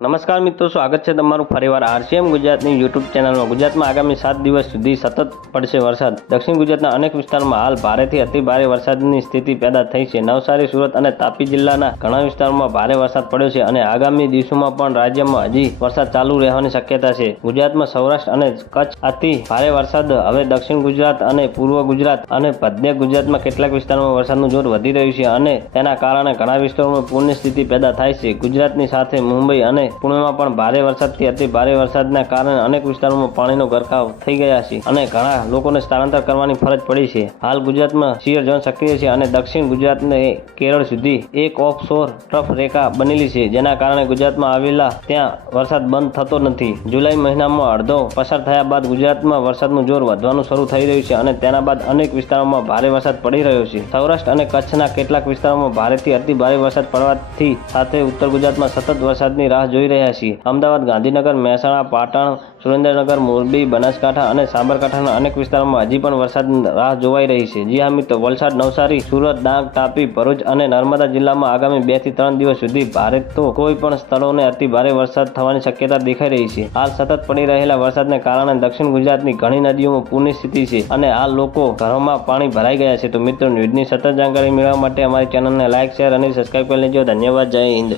નમસ્કાર મિત્રો, સ્વાગત છે તમારું ફરીવાર આરસીએમ ગુજરાતની યુટ્યુબ ચેનલમાં. ગુજરાતમાં આગામી સાત દિવસ સુધી સતત પડશે વરસાદ. દક્ષિણ ગુજરાતના અનેક વિસ્તારમાં હાલ ભારેથી અતિ ભારે વરસાદની સ્થિતિ પેદા થઈ છે. નવસારી, સુરત અને તાપી જિલ્લાના ઘણા વિસ્તારોમાં ભારે વરસાદ પડ્યો છે અને આગામી દિવસોમાં પણ રાજ્યમાં હજી વરસાદ ચાલુ રહેવાની શક્યતા છે. ગુજરાતમાં સૌરાષ્ટ્ર અને કચ્છ અતિ ભારે વરસાદ. હવે દક્ષિણ ગુજરાત અને પૂર્વ ગુજરાત અને મધ્ય ગુજરાતમાં કેટલાક વિસ્તારોમાં વરસાદનું જોર વધી રહ્યું છે અને તેના કારણે ઘણા વિસ્તારોમાં પૂરની સ્થિતિ પેદા થાય છે. ગુજરાતની સાથે મુંબઈ અને પુણેમાં પણ ભારે વરસાદથી અતિ ભારે વરસાદના કારણે અનેક વિસ્તારોમાં પાણીનો ગરકાવ થઈ ગયા છે અને ઘણા લોકોને સ્થળાંતર કરવાની ફરજ પડી છે. હાલ ગુજરાતમાં શિયર ઝોન સક્રિય છે અને દક્ષિણ ગુજરાતને કેરળ સુધી એક ઓફ શોર ટ્રફ રેખા બનેલી છે, જેના કારણે ગુજરાતમાં આવેલા ત્યાં વરસાદ બંધ થતો નથી. જુલાઈ મહિનામાં અડધો પસાર થયા બાદ ગુજરાતમાં વરસાદનું જોર વધવાનું શરૂ થઈ રહ્યું છે અને તેના બાદ અનેક વિસ્તારોમાં ભારે વરસાદ પડી રહ્યો છે. સૌરાષ્ટ્ર અને કચ્છના કેટલાક વિસ્તારોમાં ભારેથી અતિ ભારે વરસાદ પડવાથી સાથે ઉત્તર ગુજરાતમાં સતત વરસાદની રાહ જોઈ રહ્યા છીએ. અમદાવાદ, ગાંધીનગર, મહેસાણા, પાટણ, સુરેન્દ્રનગર, મોરબી, બનાસકાંઠા અને સાબરકાંઠાના અનેક વિસ્તારોમાં હજી પણ વરસાદ રાહ જોવાઈ રહી છે. જી હા મિત્રો, વલસાડ, નવસારી, સુરત, ડાંગ, તાપી, ભરૂચ અને નર્મદા જિલ્લામાં આગામી બેથી ત્રણ દિવસ સુધી ભારે તો કોઈ પણ સ્થળોને અતિ ભારે વરસાદ થવાની શક્યતા દેખાઈ રહી છે. હાલ સતત પડી રહેલા વરસાદને કારણે દક્ષિણ ગુજરાતની ઘણી નદીઓમાં પૂરની સ્થિતિ છે અને આ લોકો ઘરોમાં પાણી ભરાઈ ગયા છે. તો મિત્રો, ન્યૂઝની સતત જાણકારી મેળવવા માટે અમારી ચેનલને લાઇક શેર અને સબસ્ક્રાઈબ કરી લેજો. ધન્યવાદ. જય હિન્દ.